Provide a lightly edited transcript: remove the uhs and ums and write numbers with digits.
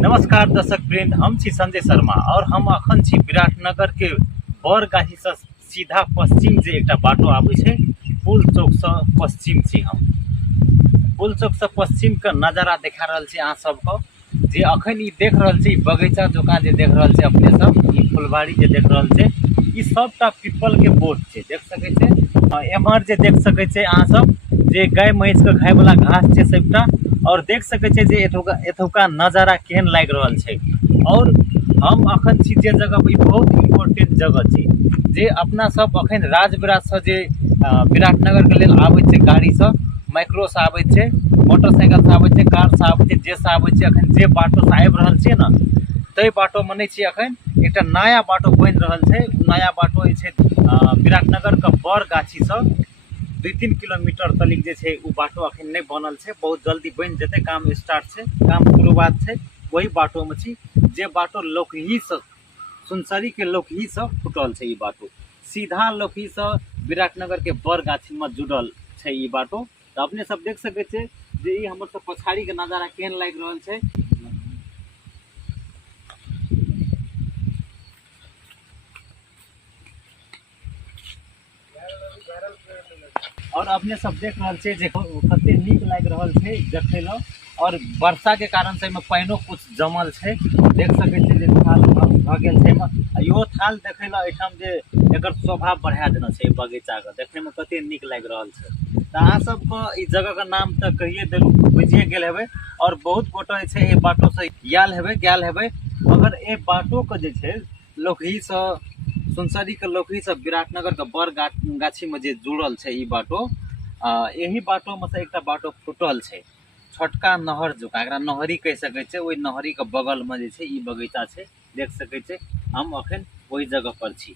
नमस्कार दर्शक वृंद, हम छी संजय शर्मा और हम अखन छी विराटनगर के बरगाछी से सीधा पश्चिम जे एकटा बाटो आबै छै पुल चौक से पश्चिम छी। हम पुल चौक से पश्चिम के नजारा देखा रहल छी अहाँ सबके। जे अखन ई देख रहल छी बगीचा जोका जे देख रहल छी अपने सब, ई फुलबाड़ी जे देख रहल छै ई सबटा पीपल के बोट छै, देख सकै छै। एम्हर जे देख सकै छै अहाँ सब जे गाय महीष के खाय वाला घास छै सबटा, और देख सकै छै जे एतुका नजारा केहन लागि रहल छै। और हम अखन छी जे जगह पर, बहुत इम्पोर्टेंट जगह छै जे अपना सब अखन राजविराज से जे विराटनगर के लेल आबै छै गाड़ी से, माइक्रो से आबै छै, मोटरसाइकिल से आबै छै, कार से आबै छै, जे से आबै छै अखन जे बाटो से आबि रहल छै ने, ताहि बाटो में नहीं छी। अखन एकटा नया बाटो बनि रहल छै। नया बाटो जे छै विराटनगर के बरगाछी से 2-3 किलोमीटर तलिक जे छै उ बाटो अखन नहीं बनल छै, बहुत जल्दी बन जेतै। काम स्टार्ट छै, काम शुरुआत छै, वही बाटो में छी। जे बाटो लोकही से सुनसरी के लोकही से फुटल छै, ई बाटो सीधा लोकही से विराटनगर के बरगाछी में जुड़ल छै ई बाटो। तो अपने सब देख सकै छै जे ई हमर सब पछाड़ी के नजारा केहन लागि रहल छै। और अपने सब देख रहल छै जे कते नीक लागि रहल छै देखै ला। और वर्षा के कारण से में पानियो कुछ जमल छै, देख सकै छै जे थाल भ गेल छै। इहो थाल देखै ला एठाम जे एकर शोभा बढ़ा देने छै बगीचा के, देखै में कते नीक लागि रहल छै। तो अहाँ सबके ई जगह के नाम तो कहिए देलू, बुझिए गेल हेबै। और बहुत गोटा जे छै ए बाटो से गेल हेबै मगर ए बाटो के जे छै लोकही से सुनसरी के लोकही से विराटनगर के बरगाछी में जे जुड़ल छै ई बाटो, यही बाटो में से एकटा बाटो फुटल छै। छोटका नहर जोका, एकरा नहरी कह सकै छै। ओहि नहरी के बगल में जे छै ई बगीचा छै, देख सकै छै। हम अखन ओहि जगह पर छी।